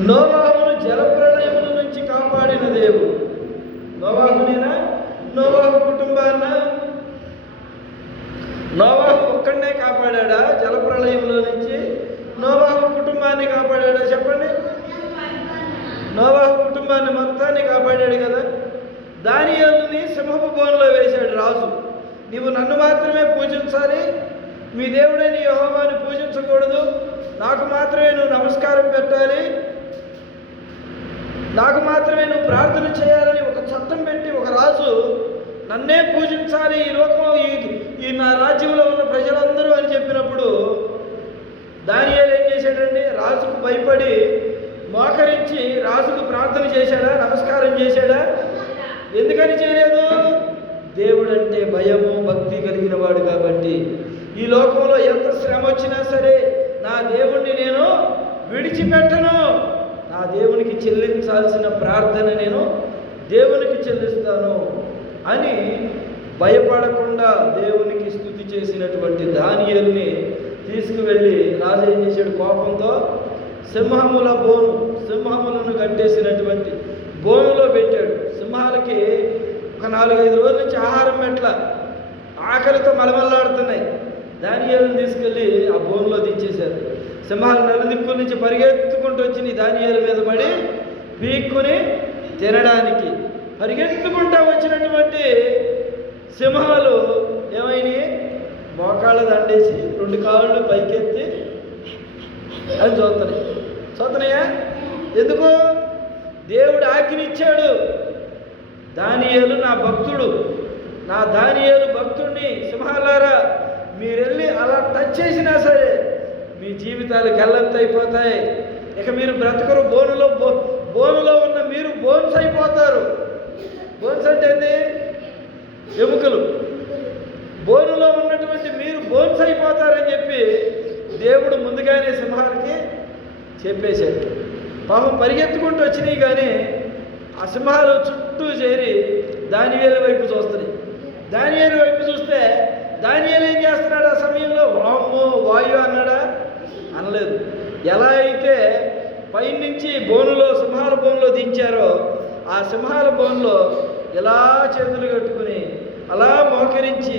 నోవాహును జలప్రళయముల నుంచి కాపాడిన దేవుడు. నోవాహునేనా నోవాహు కుటుంబాన్న? నోవాహు ఒక్కడనే కాపాడా జలప్రళయంలో నుంచి? నోవాహు కుటుంబాన్ని కాపాడాడా? చెప్పండి. నోవాహు కుటుంబాన్ని మొత్తాన్ని కాపాడాడు కదా. దానియేలుని సింహపు బోన్లో వేశాడు రాజు. నీవు నన్ను మాత్రమే పూజించాలి. మీ దేవుడైన యెహోవాని పూజించకూడదు. నాకు మాత్రమే నువ్వు నమస్కారం పెట్టాలి. నాకు మాత్రమే నువ్వు ప్రార్థన చేయాలని ఒక చట్టం పెట్టి ఒక రాజు నన్నే పూజించాలి ఈ లోకం ఈ ఈ నా రాజ్యంలో ఉన్న ప్రజలందరూ అని చెప్పినప్పుడు దానియేలు ఏం చేశాడండి? రాజుకు భయపడి మోకరించి రాజుకు ప్రార్థన చేశాడా? నమస్కారం చేశాడా? ఎందుకని చేయలేదు? దేవుడంటే భయము భక్తి కలిగిన వాడు కాబట్టి. ఈ లోకంలో ఎంత శ్రమ వచ్చినా సరే నా దేవుణ్ణి నేను విడిచిపెట్టను. నా దేవునికి చెల్లించాల్సిన ప్రార్థన నేను దేవునికి చెల్లిస్తాను అని భయపడకుండా దేవునికి స్థుతి చేసినటువంటి ధాన్యాల్ని తీసుకువెళ్ళి రాజు ఏం చేశాడు? కోపంతో సింహముల బోను సింహములను కట్టేసినటువంటి బోనులో పెట్టాడు. సింహాలకి ఒక నాలుగైదు రోజుల నుంచి ఆహారం పెట్టల ఆకలితో మలమల్లాడుతున్నాయి. దానియాలను తీసుకెళ్ళి ఆ బోన్లో దించేశారు. సింహాలు నలుదిక్కుల నుంచి పరిగెత్తుకుంటూ వచ్చి నీ దానియాల మీద పడి పీక్కుని తినడానికి పరిగెత్తుకుంటా వచ్చినటువంటి సింహాలు ఏమైనాయి మోకాళ్ళ దండేసి రెండు కాళ్ళు పైకెత్తి అని చూస్తున్నాయి. చూస్తున్నాయా? ఎందుకు? దేవుడు ఆజ్ఞనిచ్చాడు. దానియేలు నా భక్తుడు. నా దానియేలు భక్తుడిని సింహాలారా మీరెళ్ళి అలా టచ్ చేసినా సరే మీ జీవితాలు గల్లంతైపోతాయి. ఇక మీరు బ్రతకరు బోనులో బో బోనులో ఉన్న మీరు బోన్స్ అయిపోతారు బోన్స్ అంటే ఏంది ఎముకలు. బోనులో ఉన్నటువంటి మీరు బోన్స్ అయిపోతారని చెప్పి దేవుడు ముందుగానే సింహాలకి చెప్పేశాడు. పాపం పరిగెత్తుకుంటూ వచ్చినాయి కానీ ఆ సింహాలు చుట్టూ చేరి దానివేలు వైపు చూస్తున్నాయి. దానివేలు వైపు చూస్తే దానివేలు ఏం చేస్తున్నాడు ఆ సమయంలో వాము వాయు అన్నాడా? అనలేదు. ఎలా అయితే పైనుంచి బోనులో సింహాల బోన్లో దించారో ఆ సింహాల బోన్లో ఎలా చేతులు కట్టుకుని అలా మోకరించి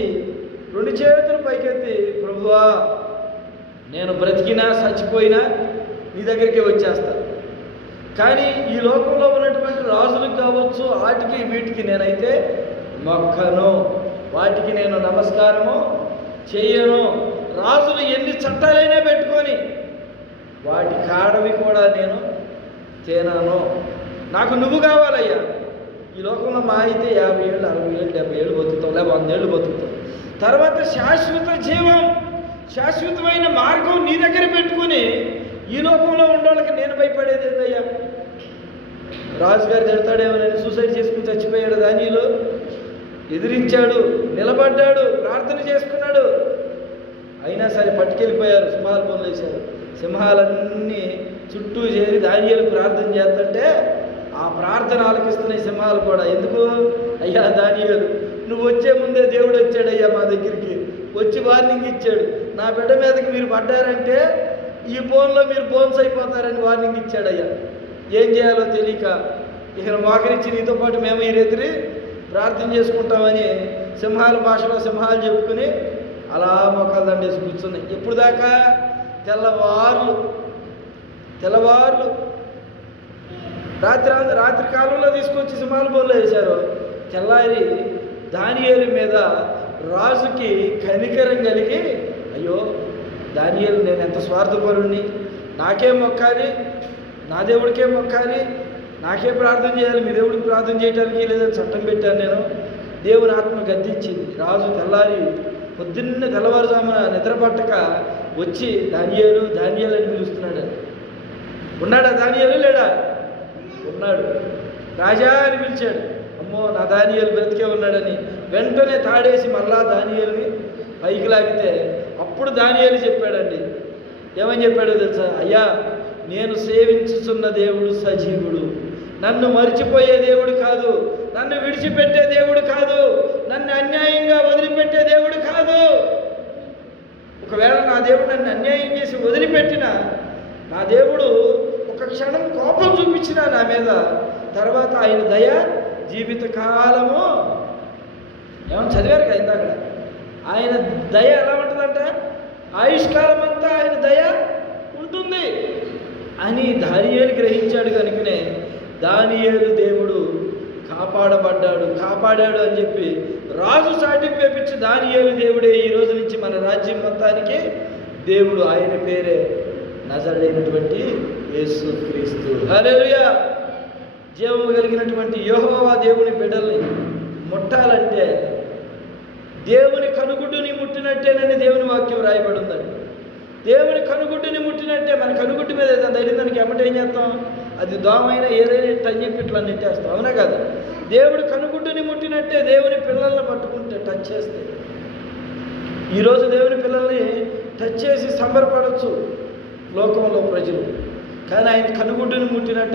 రెండు చేతులు పైకెత్తి ప్రభువా నేను బ్రతికినా చచ్చిపోయినా నీ దగ్గరికి వచ్చేస్తా. కానీ ఈ లోకంలో ఉన్నటువంటి రాజులకు కావచ్చు వాటికి వీటికి నేనైతే మొక్కను. వాటికి నేను నమస్కారము చెయ్యను రాజులు ఎన్ని చట్టాలైనా పెట్టుకొని వాటి కాడవి కూడా నేను తేనాను. నాకు నువ్వు కావాలయ్యా. ఈ లోకంలో మా అయితే యాభై ఏళ్ళు అరవై ఏళ్ళు డెబ్బై ఏళ్ళు బతుకుతాం లేదా వంద ఏళ్ళు బతుకుతాం తర్వాత శాశ్వత జీవం శాశ్వతమైన మార్గం నీ దగ్గర పెట్టుకుని ఈ లోకంలో ఉండోళ్ళకి నేను భయపడేది ఏందయ్యా? రాజుగారు తిడతాడేమో నేను సూసైడ్ చేసుకుని చచ్చిపోయాడు దానిలో. ఎదిరించాడు నిలబడ్డాడు ప్రార్థన చేసుకున్నాడు. అయినా సరే పట్టుకెళ్ళిపోయారు సింహాల పనులు వేశారు. సింహాలన్నీ చుట్టూ చేరి దానియలు ప్రార్థన చేస్తుంటే ఆ ప్రార్థన ఆలకిస్తున్నాయి సింహాలు కూడా. ఎందుకు? అయ్యా దానియలు నువ్వు వచ్చే ముందే దేవుడు వచ్చాడు అయ్యా మా దగ్గరికి. వచ్చి వార్నింగ్ ఇచ్చాడు. నా బిడ్డ మీదకి మీరు పడ్డారంటే ఈ ఫోన్లో మీరు బోన్స్ అయిపోతారని వార్నింగ్ ఇచ్చాడు అయ్యా. ఏం చేయాలో తెలియక ఇక మోకరించి నీతో పాటు మేము ఈ రేత్రి ప్రార్థన చేసుకుంటామని సింహాల భాషలో సింహాలు చెప్పుకుని అలా మొక్కలు దండేసి కూర్చున్నాయి. ఎప్పుడు దాకా తెల్లవార్లు తెల్లవార్లు. రాత్రి రాత్రి కాలంలో తీసుకొచ్చి సింహాల బోర్లు వేశారు. తెల్లారి దానియేలు మీద రాజుకి కనికరం కలిగి అయ్యో దానియేలు నేను ఎంత స్వార్థపరుణ్ణి? నాకే మొక్కాలి నా దేవుడికే మొక్కాలి నాకే ప్రార్థన చేయాలి మీ దేవుడికి ప్రార్థన చేయడానికి లేదని చట్టం పెట్టాను నేను. దేవుని ఆత్మ గద్దించింది. రాజు తెల్లారి పొద్దున్న తెల్లవారుజామున నిద్రపట్టక వచ్చి ధాన్యాలు ధాన్యాలు అని పిలుస్తున్నాడు. ఉన్నాడా ధాన్యాలు? లేడా? ఉన్నాడు. రాజా అని పిలిచాడు. అమ్మో నా ధాన్యాలు బ్రతికే ఉన్నాడని. వెంటనే తాడేసి మళ్ళా ధాన్యాలని పైకి లాగితే అప్పుడు ధాన్యాలు చెప్పాడండి. ఏమని చెప్పాడో తెలుసా? అయ్యా నేను సేవించుచున్న దేవుడు సజీవుడు. నన్ను మర్చిపోయే దేవుడు కాదు. నన్ను విడిచిపెట్టే దేవుడు కాదు. నన్ను అన్యాయంగా వదిలి దేవుడు కాదు ఒకవేళ నా దేవుడు నన్ను అన్యాయం చేసి వదిలిపెట్టిన నా దేవుడు ఒక క్షణం కోపం చూపించిన నా మీద తర్వాత ఆయన దయ జీవిత కాలము. ఏమని చదివారు కదా ఇందాక? ఆయన దయ ఎలా ఉంటుందంట? ఆయుష్కాలం అంతా ఆయన దయ ఉంటుంది. అని దానియేలు గ్రహించాడు కనుకనే దానియేలు దేవుడు కాపాడబడ్డాడు. కాపాడాడు అని చెప్పి రాజు సాటింపు వేపించి దానియేలు దేవుడే ఈ రోజు నుంచి మన రాజ్యం మొత్తానికి దేవుడు ఆయన పేరే నజరైనటువంటి యేసు క్రీస్తు. హల్లెలూయా! జీవము కలిగినటువంటి యోహోవా దేవుని బిడ్డల్ని ముట్టాలంటే దేవుని కనుగుడ్డుని ముట్టినట్టేనని దేవుని వాక్యం రాయబడిందండి. దేవుని కనుగుడ్డుని ముట్టినట్టే మన కనుగుడ్డు మీద ఏదైనా తగిలింది దానికి ఎమ్మట ఏం చేస్తాం? అది దోమైన ఏదైనా టచ్ చెప్పి ఇట్లా నెట్టేస్తాం. అవునా కదా? దేవుడు కనుగుడ్డుని ముట్టినట్టే దేవుని పిల్లల్ని పట్టుకుంటే టచ్ చేస్తే. ఈరోజు దేవుని పిల్లల్ని టచ్ చేసి సంబరపడవచ్చు లోకంలో ప్రజలు. కానీ ఆయన కనుగుడ్డుని ముట్టినట్టు